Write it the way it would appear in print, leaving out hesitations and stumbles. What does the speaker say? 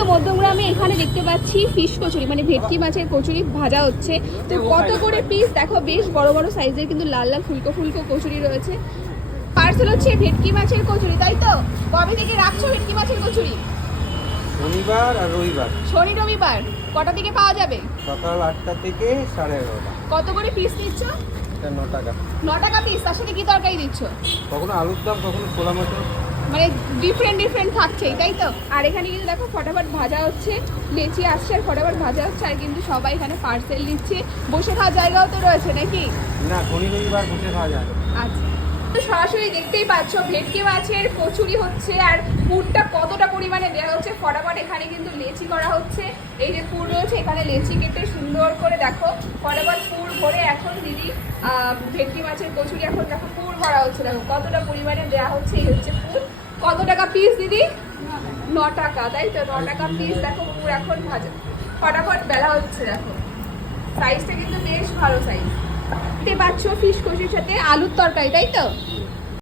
তো মধ্যমগ্রামে এখানে দেখতে পাচ্ছি ফিশ কচুরি, মানে ভেটকি মাছের কচুরি ভাজা হচ্ছে। তো কত করে পিস দেখো, বেশ বড় বড় সাইজের কিন্তু লাল লাল ফুলকো ফুলকো কচুরি রয়েছে। পার্সেল হচ্ছে ভেটকি মাছের কচুরি, তাই তো? কবে থেকে রাখছো ভেটকি মাছের কচুরি? শনিবার আর রবিবার। শনি রবিবার। কটা থেকে পাওয়া যাবে? সকাল 8টা থেকে 11:30টা। কত করে পিস নিচ্ছ? এটা 9 টাকা। 9 টাকা পিস। তার সাথে কি তরকারি দিচ্ছ? কখনো আলুর দম, কখনো ছোলা মটর। মানে ডিফারেন্ট থাকছেই, তাই তো? আর এখানে কিন্তু দেখো ফটাফট ভাজা হচ্ছে, লেচি আসছে আর ফটাফট ভাজা হচ্ছে। আর কিন্তু সবাই এখানে পার্সেল নিচ্ছে। বসে খাওয়ার জায়গাও তো রয়েছে নাকি? না, শনি রবিবার বসে খাওয়া যায়। আচ্ছা, তো সরাসরি দেখতেই পাচ্ছ ভেটকি মাছের কচুরি হচ্ছে। আর পুরটা কতটা পরিমাণে দেওয়া হচ্ছে, ফটাফট এখানে কিন্তু লেচি করা হচ্ছে। এই যে পুর রয়েছে, এখানে লেচি কেটে সুন্দর করে দেখো ফটাফট পুর ভরে এখন দিদি ভেটকি মাছের কচুরি এখন দেখো পুর ভরা হচ্ছে। দেখো কতটা পরিমাণে দেওয়া হচ্ছে। এই হচ্ছে পুর। কত টাকা পিস দিদি? 9 টাকা, তাই তো? 9 টাকা পিস। দেখো পুর এখন ভাজা ফটাফট বেলা হচ্ছে। দেখো সাইজটা কিন্তু বেশ ভালো সাইজ। দেখতে পাচ্ছ ফিশ কচুরির সাথে আলুর তরকারি, তাই তো?